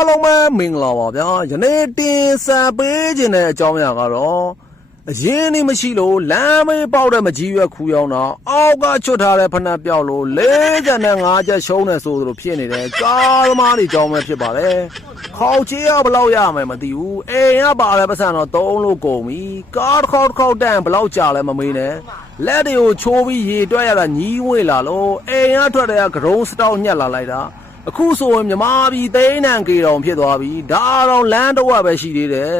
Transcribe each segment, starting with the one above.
အားလုံးပဲမင်္ဂလာပါဗျာယနေ့တင်ဆက်ပေးခြင်းတဲ့အကြောင်းအရာကတော့အရင်နေ့မရှိလို့လမ်းမေးပေါက်တဲ့မကြီးရွက်ခူရောက်တော့အောက်ကချွတ်ထားတဲ့ဖနှက်ပြောက်လို့45ချက်ရှုံးနေဆိုသလိုဖြစ်နေတယ်ကားသမားတွေအကြောင်းပဲဖြစ်ပါတယ်ခေါက်ချေးရဘလောက်ရမယ်မသိဘူးအိမ်ကပါတဲ့ပတ်စံတော့3လို့ကုန်ပြီကားတစ်ခေါက်တန်ဘလောက်ကြာလဲမမေးနဲ့လက်တွေကိုချိုးပြီးရေတွက်ရတာညီးဝေးလာလို့အိမ်ကထွက်တဲ့ကရုံးစတောက်ညက်လာလိုက်တာအခုဆိုရင်မြမပြည်သိန်းနံကေတောင်ဖြစ်သွားပြီဒါတော့လမ်းတော့ပဲရှိသေးတယ်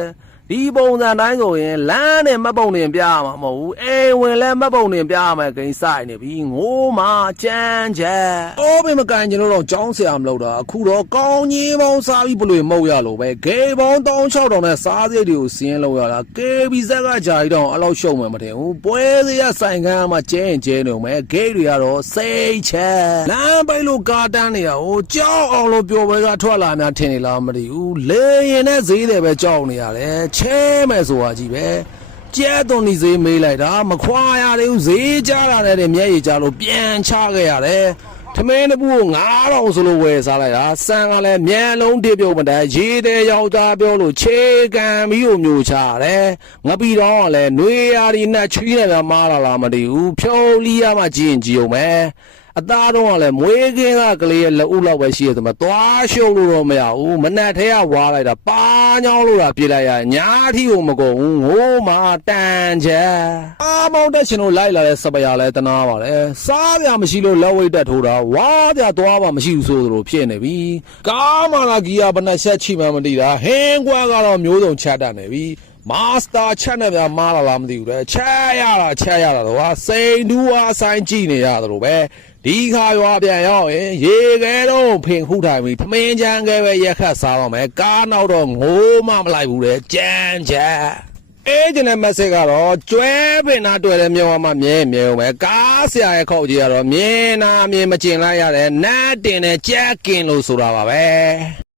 ဒီပုံစံတိုင်းဆိုရင်လမ်းနဲ့မတ်ပုံတင်ပြရမှာမဟုတ်ဘူးအိမ်ဝင်လဲမတ်ပုံတင်ပြရမယ်ဂိမ်းဆိုင်နေပြီငိုးမှကြမ်းချက်အော်ဘယ်မကန်ကျွန်တော်တော့ကြောင်းဆရာမလို့တာအခုတော့ကောင်းကြီးပေါင်းစားပြီးဘလို့မဟုတ်ရလို့ပဲဂိမ်းပေါင်း1600နဲ့စားစရိတ်တွေကိုစီးရင်လောက်ရတာ KBZ ကဂျာကြီးတော့အဲ့လောက်ရှုံမယ်မထင်ဘူးပွဲစရဆိုင်ကမ်းမှာကျဲရင်ကျဲနေုံပဲဂိမ်းတွေကတော့စိတ်ချက်လမ်းပိတ်လို့ကားတန်းနေတာဟိုကြောက်အောင်လို့ပြောပွဲကထွက်လာများထင်နေလားမသိဘူးလေရင်နဲ့ဈေးတယ်ပဲကြောက်နေရတယ်ချဲမယ်ဆိုတာကြီးပဲကျဲသွန်ဒီဈေးမေးလိုက်တာမခွာရသေးဘူးဈေးကြလာတဲ့မျက်ရည်ကြလို့ပြန်ချခဲ့ရတယ်ထမင်းတပူကို9000ဆိုလို့ဝယ်စားလိုက်တာစံကလည်းမြန်လုံးတစ်ပြုတ်မတန်းရေးတဲ့ယောက်သားပြောလို့ခြေကန်ပြီးကိုမျိုးချရတယ်ငပီတော့ကလည်းနှွေရာဒီနဲ့ချွေးနေတာမားလာလားမသိဘူးဖြုံးလီရမှကြည့်ရင်ကြည့်အောင်ပဲအသားတော့ကလည်းမွေးကင်းကကလေးရဲ့လက်ဦးလောက်ပဲရှိရတယ်မှာသွားရှုပ်လို့တော့မရဘူးမနဲ့ထဲကဝါလိုက်တာပါညောင်းလို့တာပြေးလိုက်ရညာထီကိုမကုန်ဘူးငိုးမှတန်ချက်အာမောင်းတက်ရှင်တို့လိုက်လာတဲ့စပရာလဲတနာပါလေစားပြမရှိလို့လက်ဝိတ်တက်ထိုးတာဝါပြသွားပါမရှိဘူးဆိုသလိုဖြစ်နေပြီကားမှလာကြီးကဘယ်နှချက်ချိမှမသိတာဟင်းကွာကတော့မျိုးစုံချက်တတ်နေပြီမာစတာချက်နဲ့ပြမားလာလားမသိဘူးလေချက်ရတာတော့စိန်တူးအားဆိုင်ကြည့်နေရတယ်လို့ပဲဒီခါရွာပြန်ရောက်ရင်ရေခဲတော့ဖင်ခုထိုင်ပြီးထမင်းချမ်းခဲပဲရက်ခတ်စားတော့မယ်ကားနောက်တော့ငိုးမှမလိုက်ဘူးလေကြမ်းချက်အေးကျန်တဲ့ message ကတော့ကျွဲပင်နာတွေ့တဲ့မြောင်မှမြဲအောင်ပဲကားဆရာရဲ့ခေါက်ကြီးကတော့မြင်နာမြင်မကျင်လိုက်ရတယ်နတ်တင်နဲ့ကြက်ကင်လို့ဆိုတာပါပဲ